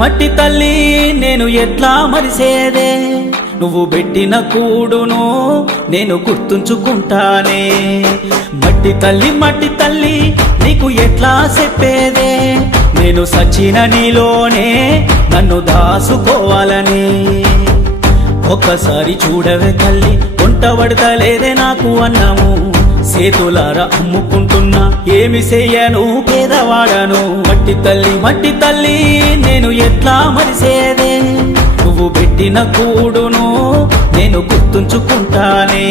మట్టి తల్లి నేను ఎట్లా మరిసేదే నువ్వు పెట్టిన కూడును నేను గుర్తుంచుకుంటానే మట్టి తల్లి నీకు ఎట్లా చెప్పేదే నేను సచిన నీలోనే నన్ను దాసుకోవాలని ఒక్కసారి చూడవే తల్లి వంట పడతలేదే నాకు అన్నము సేతులారా అమ్ముకుంటున్నా ఏమి చెయ్యను పేదవాడను మట్టి తల్లి నేను ఎట్లా మరిసేదే నువ్వు పెట్టిన కూడును నేను గుర్తుంచుకుంటానే